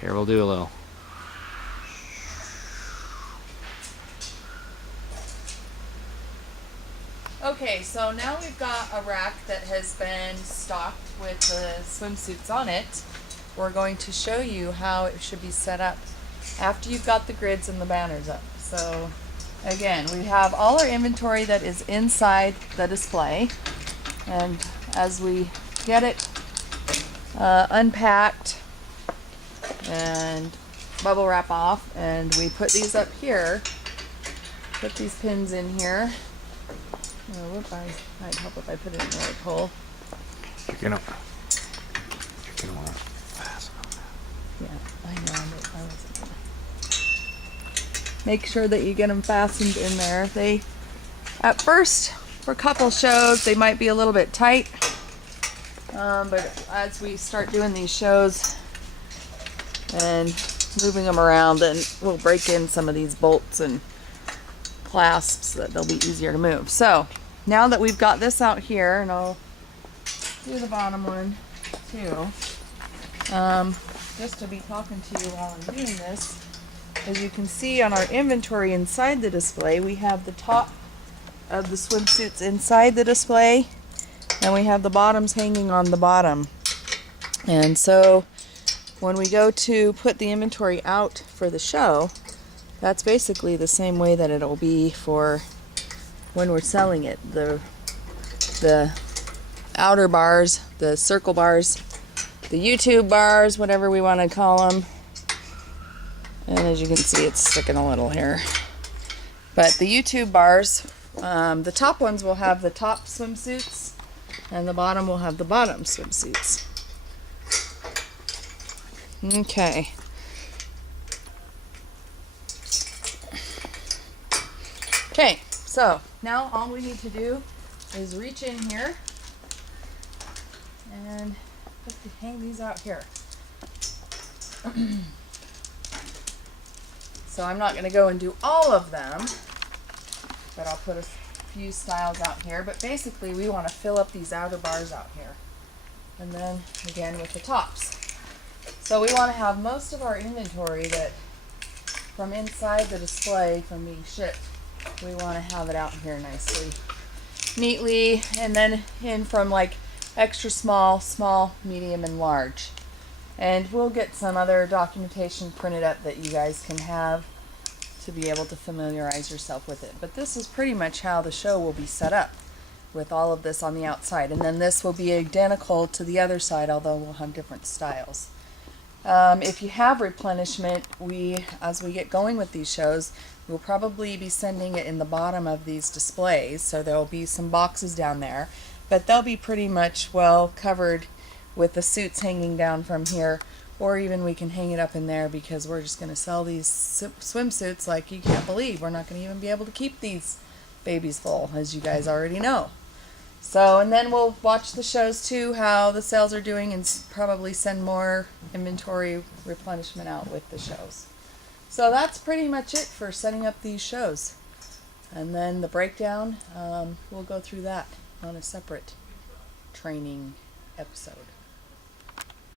Here, we'll do a little. Okay, so now we've got a rack that has been stocked with the swimsuits on it. We're going to show you how it should be set up after you've got the grids and the banners up. So again, we have all our inventory that is inside the display, and as we get it unpacked and bubble wrap off, and we put these up here, put these pins in here. Oh, whoop, I might help if I put it in the right hole. You're gonna want to fasten on that. Yeah, I know. I wasn't gonna. Make sure that you get them fastened in there. They, at first, for a couple shows, they might be a little bit tight. But as we start doing these shows and moving them around, then we'll break in some of these bolts and clasps that they'll be easier to move. So now that we've got this out here, and I'll do the bottom one too, just to be talking to you while I'm doing this, as you can see on our inventory inside the display, we have the top of the swimsuits inside the display, and we have the bottoms hanging on the bottom. And so when we go to put the inventory out for the show, that's basically the same way that it'll be for when we're selling it. The outer bars, the circle bars, the YouTube bars, whatever we want to call them. And as you can see, it's sticking a little here. But the YouTube bars, the top ones will have the top swimsuits, and the bottom will have the bottom swimsuits. Okay. Okay, so now all we need to do is reach in here and hang these out here. So I'm not going to go and do all of them, but I'll put a few styles out here. But basically we want to fill up these outer bars out here. And then again with the tops. So we want to have most of our inventory that from inside the display from being shipped, we want to have it out here nicely, neatly, and then in from like extra small, small, medium, and large. And we'll get some other documentation printed up that you guys can have to be able to familiarize yourself with it. But this is pretty much how the show will be set up, with all of this on the outside. And then this will be identical to the other side, although we'll have different styles. If you have replenishment, as we get going with these shows, we'll probably be sending it in the bottom of these displays, so there'll be some boxes down there, but they'll be pretty much well covered with the suits hanging down from here, or even we can hang it up in there, because we're just going to sell these swimsuits like you can't believe. We're not going to even be able to keep these babies full, as you guys already know. So, and then we'll watch the shows too, how the sales are doing, and probably send more inventory replenishment out with the shows. So that's pretty much it for setting up these shows. And then the breakdown, we'll go through that on a separate training episode.